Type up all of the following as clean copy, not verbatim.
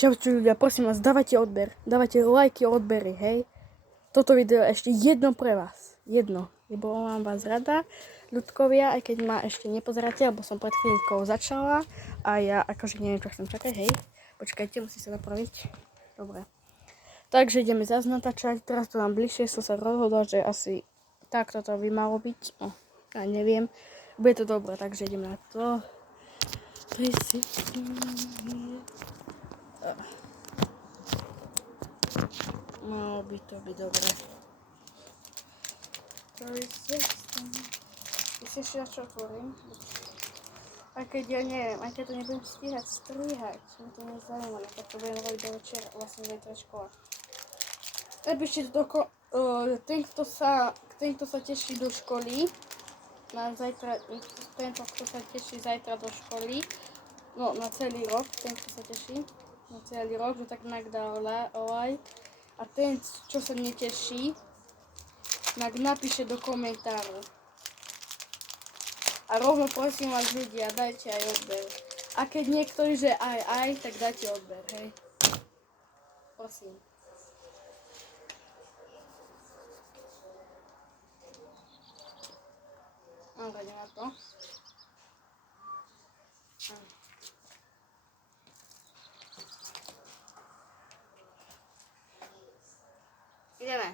Čaute ľudia, prosím vás, dávajte odber, dávajte lajky, odbery, hej. Toto video je ešte jedno pre vás, jedno. Lebo mám vás rada, ľudkovia, aj keď ma ešte nepozeráte, lebo som pred chvíľkou začala a ja akože neviem, čo chcem čakať, hej. Počkajte, musím sa napraviť. Dobre. Takže ideme zase natáčať, teraz to mám bližšie, som sa rozhodla, že asi takto to by malo byť. No, ja neviem, bude to dobré, takže ideme na to. Malo by to byť dobré. Ešte čo otvorím. Aj keď ja neviem, aj keď to nebudem stíhať strihať, mi to nezaujíma, tak to budem robiť do večera, vlastne zajtra škola. Napíšte to ten, kto sa teší do školy, na zajtra, tento, kto sa teší zajtra do školy, no na celý rok, ten, kto sa teší na celý rok, že tak dá like. A ten, čo sa neteší, napíše do komentáru. A rovno prosím vás ľudia, dajte aj odber. A keď niektorí, že aj, tak dajte odber, hej. Prosím. Dobre, idem na to. Ideme.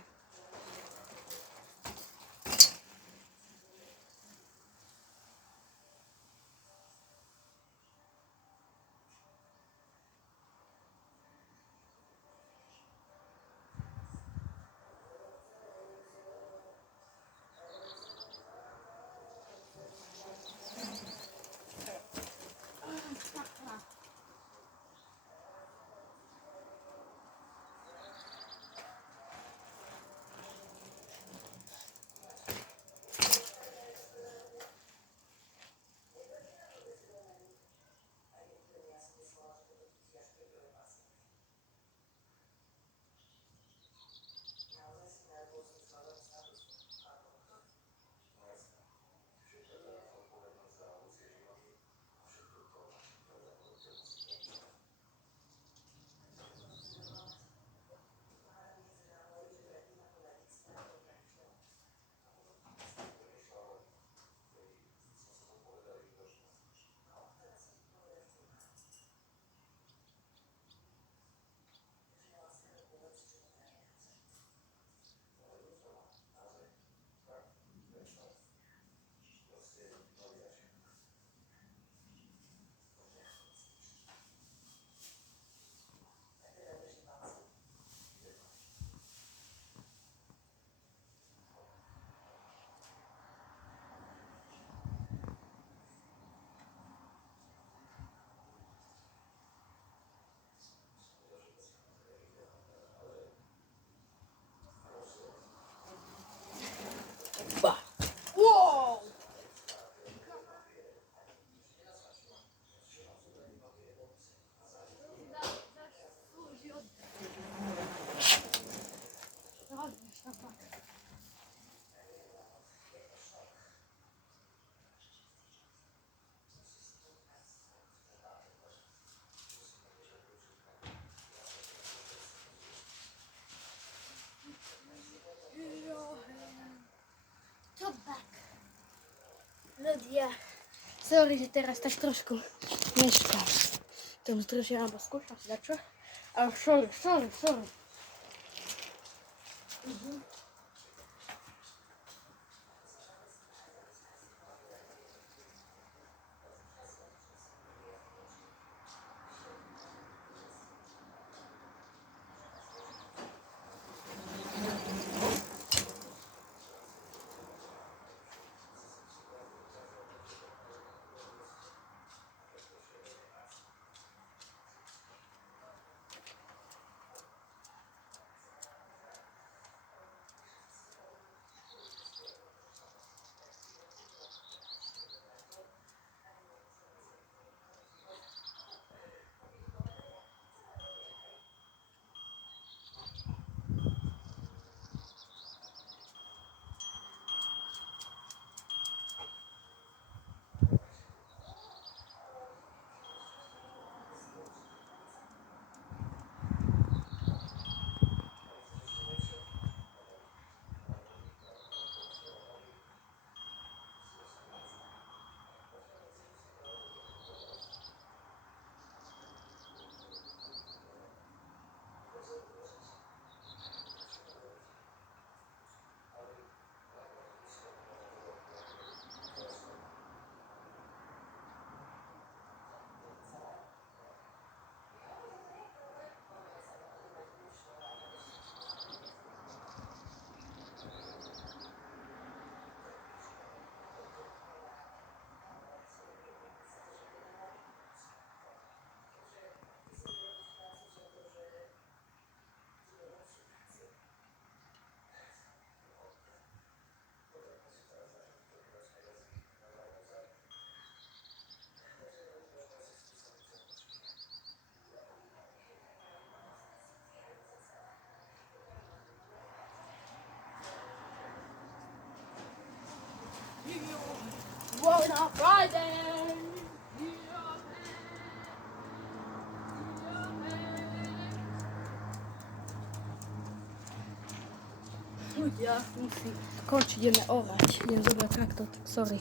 Wow! Ľudia, sorry, že teraz tak trošku meškám. Tomu zdržia, alebo skúšam si dačo. Ale sorry. going on Friday. Ja musi kończyć, idziemy orać. Idziemy zabrać traktor, sorry.